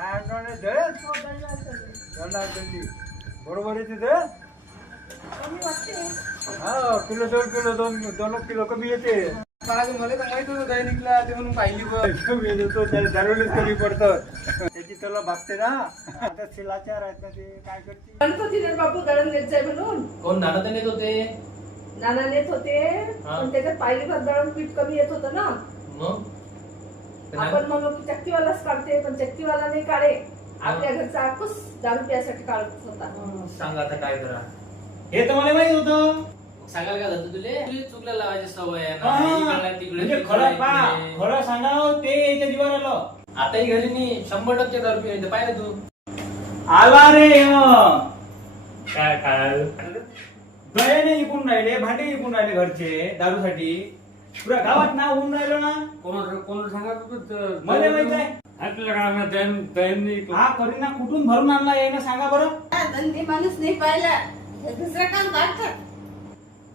काय आणणार दळण दळणार दिल्ली बरोबर आहे तिथे हा किलो 2 किलो 2 किलो कमी येते मला तर माहित होतं दही निघला ते म्हणून पाहिली कमी येतो त्याला दरवेळेस कमी पडतं त्याची त्याला भागते ना आता शिलाचार आहेत ना ते काय करते गणपतीने बापू दळण नेत जाय म्हणून कोण नाना तर नेत होते नाना नेत होते पण त्याच्यात पाहिलीभर दळण पीठ कमी येत होतं ना मग आपण म्हणलो की चक्कीवालाच काढते पण चक्कीवाला नाही काढे आपल्या घरचा आकुस दारू प्यासाठी काढत होता सांगा आता काय करा हे तर मला माहित होतं सांगाल का जातं तुले चुकल्या लावायची सवय आहे हा, ना इकडे म्हणजे खरं खरं सांगाव ते याच्या जीवावर आलं आताही घरी नाही 100% दारू पिऊन येते पाहिजे तू आला रे काय काय दयाने इकून राहिले भांडे इकून राहिले घरचे दारूसाठी पुऱ्या गावात नाव होऊन राहिलो ना कोण सांगत मला माहित आहे आपल्या गावात हा करीना कुठून भरून आणला यायनं सांगा बरं धंदे माणूस नाही पाहिला दुसरं काम काढतात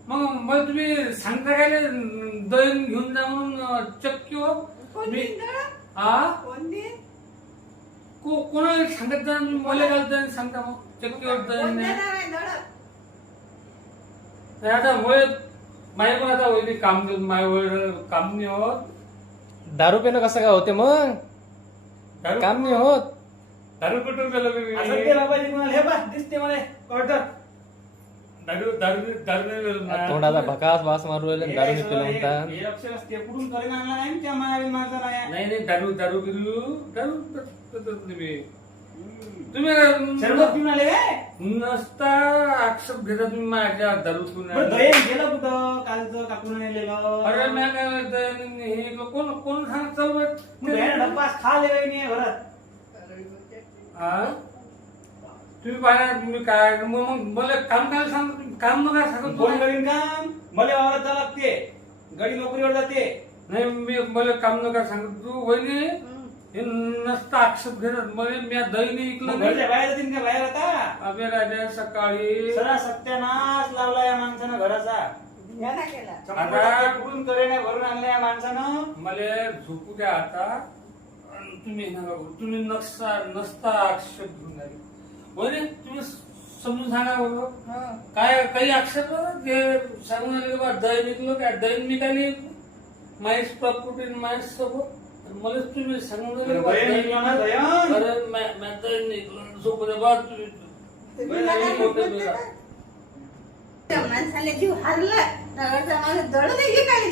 मग तुम्ही सांगता काय दळण घेऊन जा म्हणून चक्की हो कोणाला सांगत जा मला घालत सांगता मग चक्कीवर दळण आता मुळे माझ्या पण आता वैदिक काम माझ्या काम नाही होत दारू पिणं कसं काय होते मग दारू काम नाही होत दारू कुठून गेलो असं ते बाबाजी कोणाला हे बा दिसते मला कळतं दारू दारू दारू नाही गेलो ना. तोंडाचा भकास वास मारू राहिले दारू नाही पिलं म्हणतात हे अक्षर असते कुठून करीना आणला नाही त्या माणसा नाही नाही नाही दारू दारू पिलो दारू तुम्ही शरबत पिऊन आले काय नसता आक्षेप घेता तुम्ही माझ्या दारू पिऊन बरं, दहीन गेलं कुठं कालचं काकून नेलेलं अरे मी काय हे कोण कोण सांगत चालू आहे? मग दहीन डब्बास खा ले नाही घरात हा? तुम्ही पाहिला तुम्ही काय मग मला काम काय सांग काम नका सांगत कोण करीन काम मला वावरात जावं लागते गडी नोकरीवर जाते नाही मी मला काम नका सांगत तू वहिनी हे नसता आक्षेप घेतात मला मी दही नाही मग ऐकलं घरच्या बाहेर जातील का बाहेर आता आम्ही राजा सकाळी सरा सत्यानाश लावला या माणसानं घराचा आता कुठून करेना भरून आणलं या माणसानं मला झोपू द्या आता आणि तुम्ही नका बोलू. तुम्ही नसता आक्षेप घेऊन आले बरे तुम्ही समजून सांगा बरोबर काय काही आक्षेप ते सांगून आले बा दही निघलो काय दही निघाली माहीस प्रॉपर्टी माहीस सोबत मला तुम्ही सांगून आले बा, दही निघलो ना, दही? अरे मैं दही निघलो झोपू द्या बा तुम्ही माणसाला जीव हारला दळण नाही काढले